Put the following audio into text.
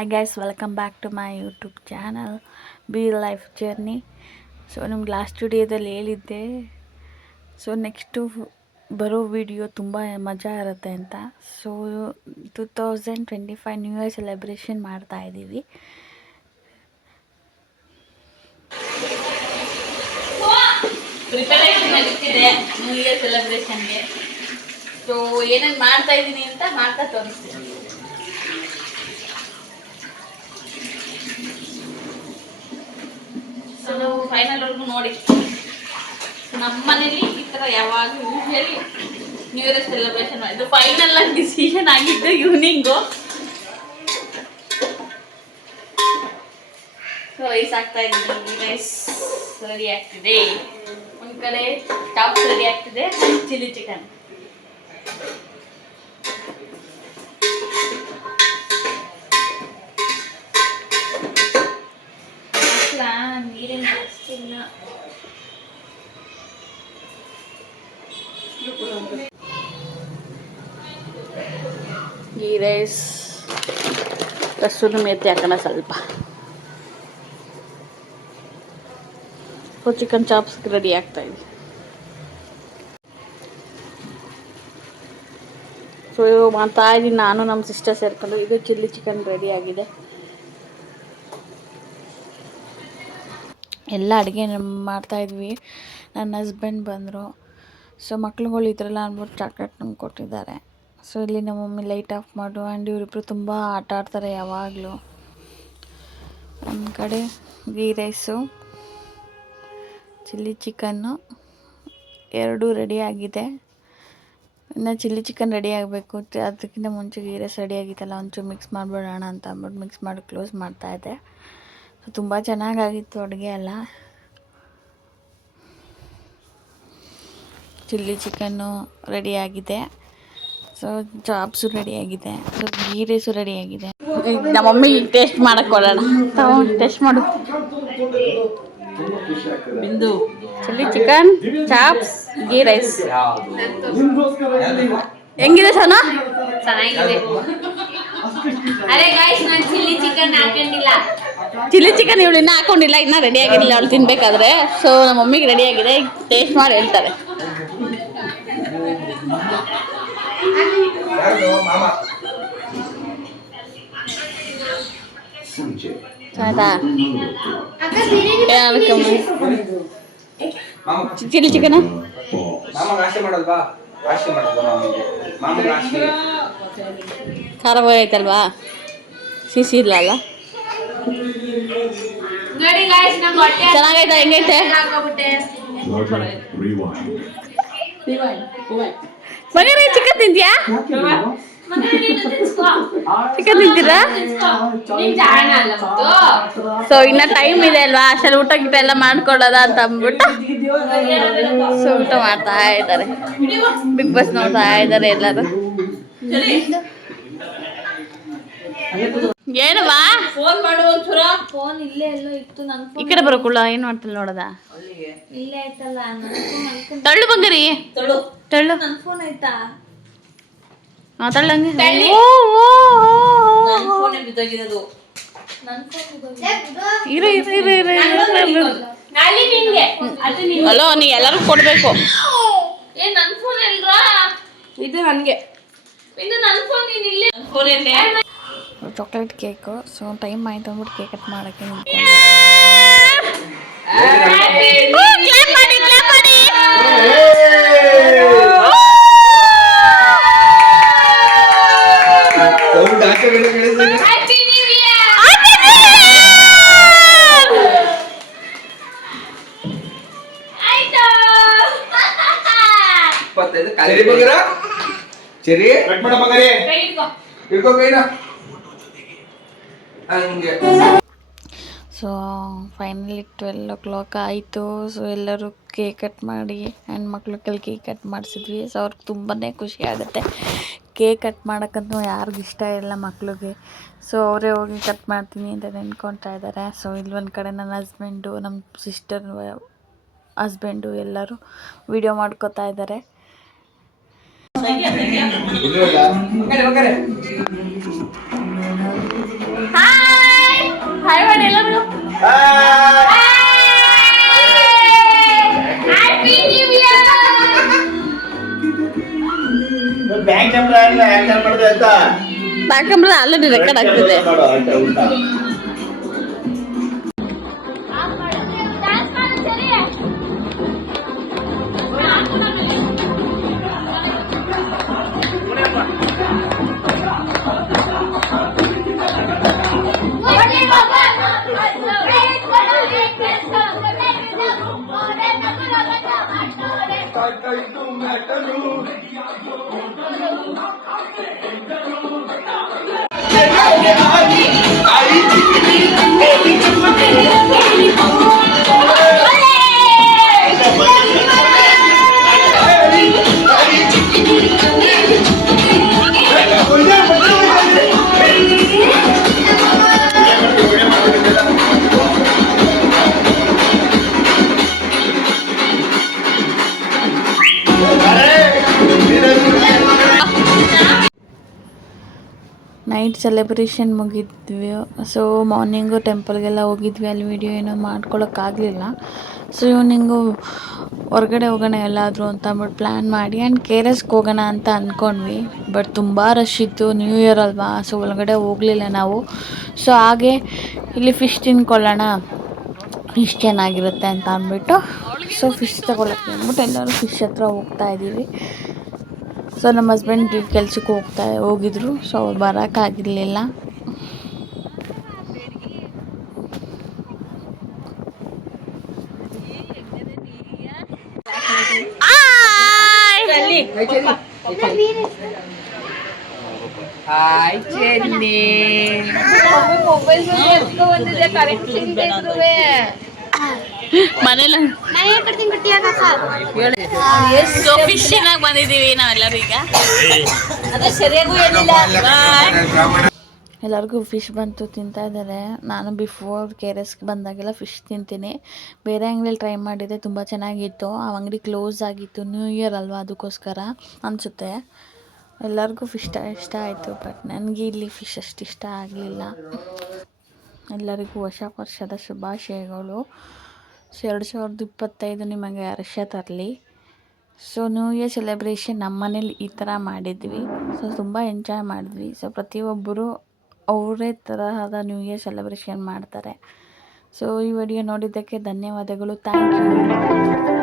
Hi guys, welcome back to my YouTube channel B life journey. So ನಿಮ್ಗೆ last ವಿಡಿಯೋದಲ್ಲಿ ಹೇಳಿದ್ದೆ, so next ಬರೋ video ತುಂಬ ಮಜಾ ಇರುತ್ತೆ ಅಂತ. ಸೊ 2025 ನ್ಯೂ ಇಯರ್ ಸೆಲೆಬ್ರೇಷನ್ ಮಾಡ್ತಾಯಿದ್ದೀವಿ. ಪ್ರಿಪರೇಷನ್ ನಡೀತಿದೆ ನ್ಯೂ ಇಯರ್ ಸೆಲೆಬ್ರೇಷನ್ಗೆ. ಸೊ ಏನೇನು ಮಾಡ್ತಾ ಇದ್ದೀನಿ ಅಂತ ಮಾಡ್ತಾ ತೋರಿಸ್ತೀನಿ. ಸೊ ಫೈನಲ್ವರೆಗೂ ನೋಡಿ. ನಮ್ಮ ಮನೇಲಿ ಈ ಥರ ಯಾವಾಗಲೂ ಯೂಶಲಿ ನ್ಯೂ ಇಯರ್ ಸೆಲೆಬ್ರೇಷನ್ ಮಾಡಿದ್ದು. ಫೈನಲ್ ಆಗಿ ಡಿಸಿಷನ್ ಆಗಿದ್ದು ಈವ್ನಿಂಗು. ಸೊ ರೈಸ್ ಆಗ್ತಾ ಇದ್ದೀನಿ. ರೈಸ್ ರೆಡಿ ಆಗ್ತಿದೆ. ಒಂದು ಕಡೆ ಚಾಪ್ಸ್ ರೆಡಿ ಆಗ್ತಿದೆ, ಚಿಲ್ಲಿ ಚಿಕನ್. ನೀರೇನು ಜಾಸ್ತಿ ಇಲ್ಲ. ಈ ರೈಸ್ ಕಸೂರಿ ಮೇಥಿ ಹಾಕೋಣ ಸ್ವಲ್ಪ. ಚಿಕನ್ ಚಾಪ್ಸ್ ರೆಡಿ ಆಗ್ತಾ ಇದೆ. ಸೊ ಮಾಡ್ತಾ ಇದ್ದೀನಿ ನಾನು ನಮ್ಮ ಸಿಸ್ಟರ್ ಸೇರ್ಕೊಂಡು. ಇದು ಚಿಲ್ಲಿ ಚಿಕನ್ ರೆಡಿ ಆಗಿದೆ. ಎಲ್ಲ ಅಡುಗೆ ಮಾಡ್ತಾಯಿದ್ವಿ. ನನ್ನ ಹಸ್ಬೆಂಡ್ ಬಂದರು. ಸೊ ಮಕ್ಳುಗಳು ಇದ್ರಲ್ಲ ಅಂದ್ಬಿಟ್ಟು ಚಾಕ್ಲೇಟ್ ನಮ್ಗೆ ಕೊಟ್ಟಿದ್ದಾರೆ. ಸೊ ಇಲ್ಲಿ ನಮ್ಮ ಮಮ್ಮಿ ಲೈಟ್ ಆಫ್ ಮಾಡು. ಆ್ಯಂಡ್ ಇವರಿಬ್ಬರು ತುಂಬ ಆಟ ಆಡ್ತಾರೆ ಯಾವಾಗಲೂ. ಒಂದು ಕಡೆ ಗೀ ರೈಸು, ಚಿಲ್ಲಿ ಚಿಕನ್ನು ಎರಡೂ ರೆಡಿ ಆಗಿದೆ. ಇನ್ನು ಚಿಲ್ಲಿ ಚಿಕನ್ ರೆಡಿ ಆಗಬೇಕು. ಅದಕ್ಕಿಂತ ಮುಂಚೆ ಗೀ ರೈಸ್ ರೆಡಿ ಆಗಿತ್ತಲ್ಲ, ಒಂಚೂರು ಮಿಕ್ಸ್ ಮಾಡಿಬಿಡೋಣ ಅಂತ ಅಂದ್ಬಿಟ್ಟು ಮಿಕ್ಸ್ ಮಾಡಿ ಕ್ಲೋಸ್ ಮಾಡ್ತಾಯಿದ್ದೆ. ಸೊ ತುಂಬ ಚೆನ್ನಾಗಾಗಿತ್ತು ಅಡುಗೆ ಎಲ್ಲ. ಚಿಲ್ಲಿ ಚಿಕನ್ನು ರೆಡಿಯಾಗಿದೆ. ಸೊ ಚಾಪ್ಸು ರೆಡಿಯಾಗಿದೆ. ಸೊ ಗೀ ರೈಸು ರೆಡಿಯಾಗಿದೆ. ನಮ್ಮ ಮಮ್ಮಿ ಟೇಸ್ಟ್ ಮಾಡೋಕ್ಕೆ ಕೊಡೋಣ. ಟೇಸ್ಟ್ ಮಾಡು. Bindu chilli chicken, chops, ghee rice ಹೆಂಗಿದೆ ಸೋನಾ? ಚೆನ್ನಾಗಿದೆ. ಅರೆ ಗಾಯ್ಸ್, ನಾನು ಚಿಲ್ಲಿ ಚಿಕನ್ ಹಾಕೊಂಡಿಲ್ಲ. ಚಿಲ್ಲಿ ಚಿಕನ್ ಇವಳು ಇನ್ನೂ ಹಾಕೊಂಡಿಲ್ಲ, ಇನ್ನೂ ರೆಡಿ ಆಗಿರಲಿಲ್ಲ ಅವಳು ತಿನ್ಬೇಕಾದ್ರೆ. ಸೊ ನಮ್ಮ ಮಮ್ಮಿಗೆ ರೆಡಿ ಆಗಿದೆ. ಟೇಸ್ಟ್ ಮಾಡಿ ಹೇಳ್ತಾರೆ. ಚಿಲ್ಲಿ ಚಿಕನ್ ಖಾರ ಆಯ್ತಲ್ವಾ? ಸಿಸಿ ಇಲ್ಲ ಅಲ್ಲ? ನೋಡಿ ಗಾಯ್ಸ್, ನಂಗೆ ಹೊಟ್ಟೆ ಚೆನ್ನಾಗೈತಾ? ಹೆಂಗೈತೆ ಮಗನೇ? ಚಿಕನ್ ತಿಂತೀಯಾ? ಚಿಕನ್ ತಿಂತೀರಾ? ಸೊ ಇನ್ನ ಟೈಮ್ ಇದೆ ಅಲ್ವಾ, ಅಷ್ಟಲ್ಲಿ ಊಟ ಗಿಟ ಎಲ್ಲ ಮಾಡ್ಕೊಳ್ಳೋದ ಅಂತ ಅಂದ್ಬಿಟ್ಟು ಸೊ ಊಟ ಮಾಡ್ತಾ ಇದ್ದಾರೆ. ಬಿಗ್ ಬಾಸ್ ನೋಡ್ತಾ ಇದ್ದಾರೆ ಎಲ್ಲರೂ. ಏನವಾ ಫೋನ್ ಮಾಡು ಒಂಚೂರ. ಫೋನ್ ಇಲ್ಲೇ ಎಲ್ಲೋ ಇತ್ತು. ನನ್ನ ಈ ಕಡೆ ಬರೋಕುಳ್ಳ ಏನ್ ಮಾಡ್ತಿಲ್ಲ ನೋಡದ? ಇಲ್ಲೇ ಆಯ್ತಲ್ಲ. ತಳ್ಳು ಬಂಗಾರಿ, ತಳ್ಳು. ನನ್ನ ಫೋನ್ ಆಯ್ತಾ? ತಳ್ಳಂಗೆ. ನನ್ನ ಫೋನ್ ಬಿದ್ದೋಗಿರೋದು. ನನ್ನ ಫೋನ್ ಇರು ಇರು ಇರು ಇರು ನಾಳೆ ನಿಂಗೆ ಅದು ನಿಂಗೆ. ಅಲೋ, ನೀ ಎಲ್ಲರೂ ಕೊಡ್ಬೇಕು. ಏ ನನ್ನ ಫೋನ್ ಎಲ್ರಾ? ಇದು ನನಗೆ. ಇದು ನನ್ನ ಫೋನ್. ನೀನು ಇಲ್ಲೇ ಫೋನ್ ಎಲ್ಲೇ? Chocolate cake. ಸೊ ಟೈಮ್ ಆಯ್ತು ಅಂದ್ಬಿಟ್ಟು ಕೇಕ್ ಕಟ್ ಮಾಡೋಕ್ಕೆ ಸೊ ಫೈನಲಿ 12 o'clock ಆಯಿತು. ಸೊ ಎಲ್ಲರೂ ಕೇಕ್ ಕಟ್ ಮಾಡಿ ಆ್ಯಂಡ್ ಮಕ್ಳ ಕೈಲಿ ಕೇಕ್ ಕಟ್ ಮಾಡಿಸಿದ್ವಿ. ಸೊ ಅವ್ರಿಗೆ ತುಂಬಾ ಖುಷಿ ಆಗುತ್ತೆ. ಕೇಕ್ ಕಟ್ ಮಾಡೋಕ್ಕಂತೂ ಯಾರಿಗೂ ಇಷ್ಟ ಇಲ್ಲ ಮಕ್ಳಿಗೆ. ಸೊ ಅವರೇ ಹೋಗಿ ಕಟ್ ಮಾಡ್ತೀನಿ ಅಂತ ನೆನ್ಕೊತಾ ಇದ್ದಾರೆ. ಸೊ ಇಲ್ಲಿ ಒಂದು ಕಡೆ ನನ್ನ ಹಸ್ಬೆಂಡು, ನಮ್ಮ ಸಿಸ್ಟರ್ ಹಸ್ಬೆಂಡು ಎಲ್ಲರೂ ವಿಡಿಯೋ ಮಾಡ್ಕೋತಾ ಇದ್ದಾರೆ. ಹಾಯ್ ಹಾಯ್ ಮಾಡಿ ಎಲ್ಲರಿಗೂ happy new year. Bank camera ಯಾಕೆ ಮಾಡಿದೆ ಅಂತ ಯಾಕಂದ್ರೆ ಆಲ್ರೆಡಿ ರೆಕಾರ್ಡ್ ಆಗ್ತಿದೆ. ಮಾಡು ಆಯ್ತಾ ಉಲ್ಟಾ ಡ್ಯಾನ್ಸ್ ಮಾಡು ಸರಿ. ನೈಟ್ ಸೆಲೆಬ್ರೇಷನ್ ಮುಗಿದ್ವಿ. ಸೊ ಮಾರ್ನಿಂಗು ಟೆಂಪಲ್ಗೆಲ್ಲ ಹೋಗಿದ್ವಿ. ಅಲ್ಲಿ ವೀಡಿಯೋ ಏನೋ ಮಾಡ್ಕೊಳಕ್ಕಾಗಲಿಲ್ಲ. ಸೊ ಈವ್ನಿಂಗು ಹೊರ್ಗಡೆ ಹೋಗೋಣ ಎಲ್ಲಾದರೂ ಅಂತ ಅಂದ್ಬಿಟ್ಟು ಪ್ಲ್ಯಾನ್ ಮಾಡಿ ಆ್ಯಂಡ್ KRSಗೆ ಹೋಗೋಣ ಅಂತ ಅಂದ್ಕೊಂಡ್ವಿ. ಬಟ್ ತುಂಬ ರಶ್ ಇತ್ತು, ನ್ಯೂ ಇಯರ್ ಅಲ್ವಾ. ಸೊ ಒಳಗಡೆ ಹೋಗಲಿಲ್ಲ ನಾವು. ಸೊ ಹಾಗೆ ಇಲ್ಲಿ ಫಿಶ್ ತಿನ್ಕೊಳ್ಳೋಣ, ಫಿಶ್ ಚೆನ್ನಾಗಿರುತ್ತೆ ಅಂತ ಅಂದ್ಬಿಟ್ಟು ಸೊ ಫಿಶ್ ತೊಗೊಳಕ್ಕೆ ಅಂದ್ಬಿಟ್ಟು ಎಲ್ಲರೂ ಫಿಶ್ ಹತ್ರ ಹೋಗ್ತಾ ಇದ್ದೀವಿ. ಸೊ ನಮ್ಮ ಹಸ್ಬೆಂಡ್ ಕೆಲ್ಸಕ್ಕೆ ಹೋಗಿದ್ರು. ಸೊ ಅವ್ರು ಬರೋಕ್ಕಾಗಿರಲಿಲ್ಲ. ಮನೇಲಿ ಸೊ ಫಿಶ್ನಾಗ ಬಂದಿದ್ದೀವಿ ನಾವೆಲ್ಲರೂ ಈಗ. ಎಲ್ಲರಿಗೂ ಫಿಶ್ ಬಂತು, ತಿಂತಾ ಇದ್ದಾರೆ. ನಾನು ಬಿಫೋರ್ KRSಗೆ ಬಂದಾಗೆಲ್ಲ ಫಿಶ್ ತಿಂತೀನಿ. ಬೇರೆ ಅಂಗಡಿಯಲ್ಲಿ ಟ್ರೈ ಮಾಡಿದ್ದೆ, ತುಂಬ ಚೆನ್ನಾಗಿತ್ತು. ಆ ಅಂಗಡಿ ಕ್ಲೋಸ್ ಆಗಿತ್ತು, ನ್ಯೂ ಇಯರ್ ಅಲ್ವಾ, ಅದಕ್ಕೋಸ್ಕರ ಅನಿಸುತ್ತೆ. ಎಲ್ಲರಿಗೂ ಫಿಶ್ ಇಷ್ಟ ಆಯಿತು, ಬಟ್ ನನಗೆ ಇಲ್ಲಿ ಫಿಶ್ ಅಷ್ಟು ಇಷ್ಟ ಆಗಲಿಲ್ಲ. ಎಲ್ಲರಿಗೂ ಹೊಸ ವರ್ಷದ ಶುಭಾಶಯಗಳು. ಸೊ 2025 ನಿಮಗೆ ಹರ್ಷ ತರಲಿ. ಸೊ ನ್ಯೂ ಇಯರ್ ಸೆಲೆಬ್ರೇಷನ್ ನಮ್ಮ ಮನೇಲಿ ಈ ಥರ ಮಾಡಿದ್ವಿ. ಸೊ ತುಂಬ ಎಂಜಾಯ್ ಮಾಡಿದ್ವಿ. ಸೊ ಪ್ರತಿಯೊಬ್ಬರು ಅವರೇ ತರಹದ ನ್ಯೂ ಇಯರ್ ಸೆಲೆಬ್ರೇಷನ್ ಮಾಡ್ತಾರೆ. ಸೊ ಈ ವಿಡಿಯೋ ನೋಡಿದ್ದಕ್ಕೆ ಧನ್ಯವಾದಗಳು. Thank you.